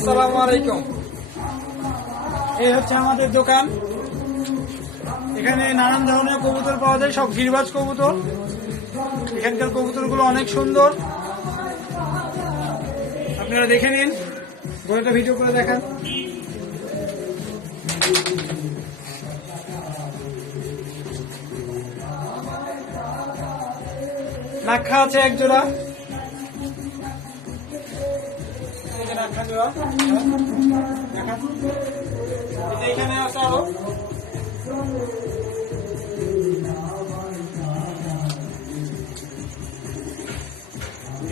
আসসালামু আলাইকুম। এই হচ্ছে আমাদের দোকান। এখানে নানান ধরনের কবুতর পাওয়া যায়, সব গিরবাজ কবুতর। এখানকার কবুতরগুলো অনেক সুন্দর, আপনারা দেখে নিন। গোটা ভিডিও করে দেখান। লাক্ষা আছে এক জোড়া, এখানে আছে আরো।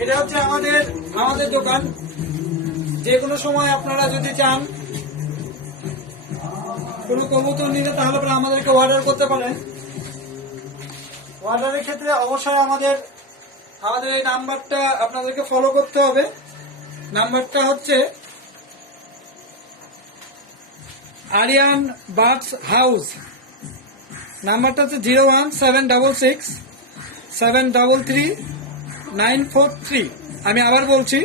এটা হচ্ছে আমাদের দোকান। যে কোনো সময় আপনারা যদি চান কোনো কবুতর নিতে, তাহলে পরে আমাদেরকে অর্ডার করতে পারেন। অর্ডারের ক্ষেত্রে অবশ্যই আমাদের এই নাম্বারটা আপনাদেরকে ফলো করতে হবে। নাম্বারটা হচ্ছে আরিয়ান বার্ডস হাউস। নাম্বারটা হচ্ছে 01766733943। আমি আবার বলছি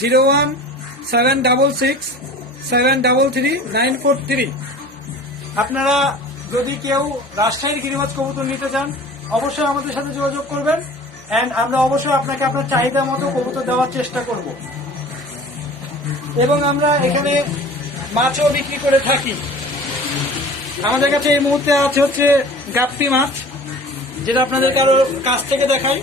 01766733943। আপনারা যদি কেউ রাজশাহীর গিরিবাজ কবুতর নিতে চান, অবশ্যই আমাদের সাথে যোগাযোগ করবেন। এন্ড আমরা অবশ্যই আপনাকে আপনার চাহিদা মতো কবুতর দেওয়ার চেষ্টা করব। এবং আমরা এখানে মাছও বিক্রি করে থাকি। আমাদের কাছে এই মুহূর্তে আছে হচ্ছে গাপ্পি মাছ, যেটা আপনাদেরকে আরো কাছ থেকে দেখাই।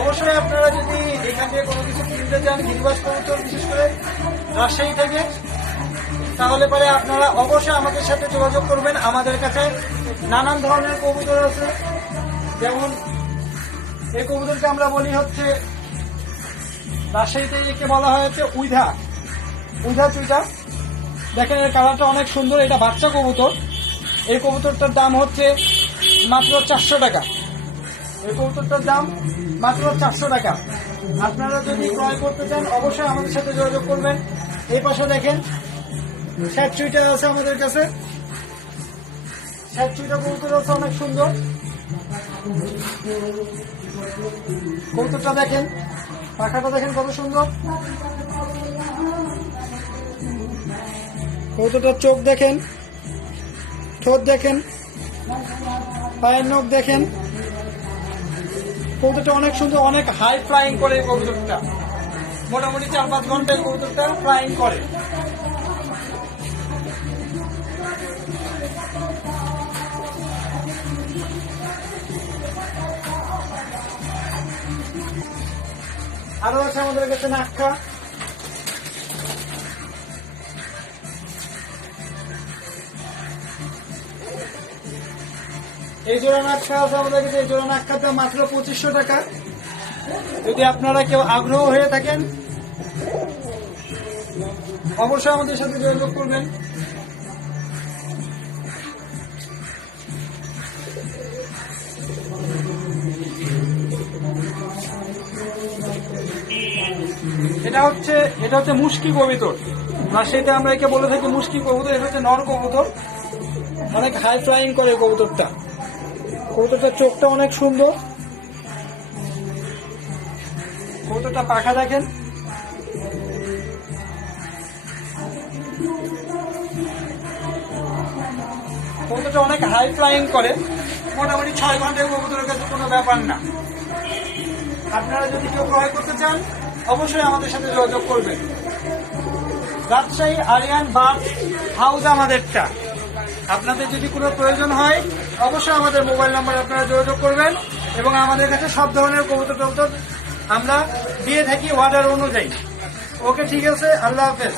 অবশ্যই আপনারা যদি এখান থেকে কোনো কিছু কিনতে চান, গিরিবাজ কবুতর বিশেষ করে রাজশাহী থেকে, তাহলে পরে আপনারা অবশ্যই আমাদের সাথে যোগাযোগ করবেন। আমাদের কাছে নানান ধরনের কবুতর আছে। যেমন এই কবুতরকে আমরা বলি হচ্ছে, রাজশাহীতে একে বলা হয়েছে উইধা চুইটা। দেখেন এর কালারটা অনেক সুন্দর। এটা বাচ্চা কবুতর। এই কবুতরটার দাম হচ্ছে মাত্র 400 টাকা। এই কবুতরটার দাম মাত্র 400 টাকা। আপনারা যদি ক্রয় করতে চান, অবশ্যই আমাদের সাথে যোগাযোগ করবেন। এই পাশে দেখেন শ্যাট চুইটা আছে আমাদের কাছে। শ্যাট চুইটা কবুতর আছে অনেক সুন্দর। কবুতরটা দেখেন, পাখাটা দেখেন কত সুন্দর। কবুতরটার চোখ দেখেন, ঠোঁট দেখেন, পায়ের নখ দেখেন। কবুতরটা অনেক সুন্দর, অনেক হাই ফ্লাইং করে এই কবুতরটা। মোটামুটি 4-5 ঘন্টায় কবুতরটা ফ্লাইং করে। আরো আছে আমাদের কাছে নাক্ষা। এই জোড়া নাক্ষা আছে আমাদের কাছে। এই জোড়া নাক্ষাতে মাত্র 2500 টাকা। যদি আপনারা কেউ আগ্রহ হয়ে থাকেন, অবশ্যই আমাদের সাথে যোগাযোগ করবেন। এটা হচ্ছে মুশকি কবুতর। রাজশাহীতে আমরা একে বলে থাকি মুশকি কবুতর। এটা হচ্ছে নর কবুতর, অনেক হাই ফ্লাইং করে কবুতরটা। কবুতরটার চোখটা অনেক সুন্দর। কবুতরটা পাখা দেখেন। কবুতরটা অনেক হাই ফ্লাইং করে। মোটামুটি 6 ঘন্টায় কবুতরের কাছে কোনো ব্যাপার না। আপনারা যদি কেউ ক্রয় করতে চান, অবশ্যই আমাদের সাথে যোগাযোগ করবেন। রাজশাহী আরিয়ান বার্ড হাউস আমাদেরটা। আপনাদের যদি কোনো প্রয়োজন হয়, অবশ্যই আমাদের মোবাইল নাম্বারে আপনারা যোগাযোগ করবেন। এবং আমাদের কাছে সব ধরনের কবুতর আমরা দিয়ে থাকি অর্ডার অনুযায়ী। ওকে, ঠিক আছে, আল্লাহ হাফেজ।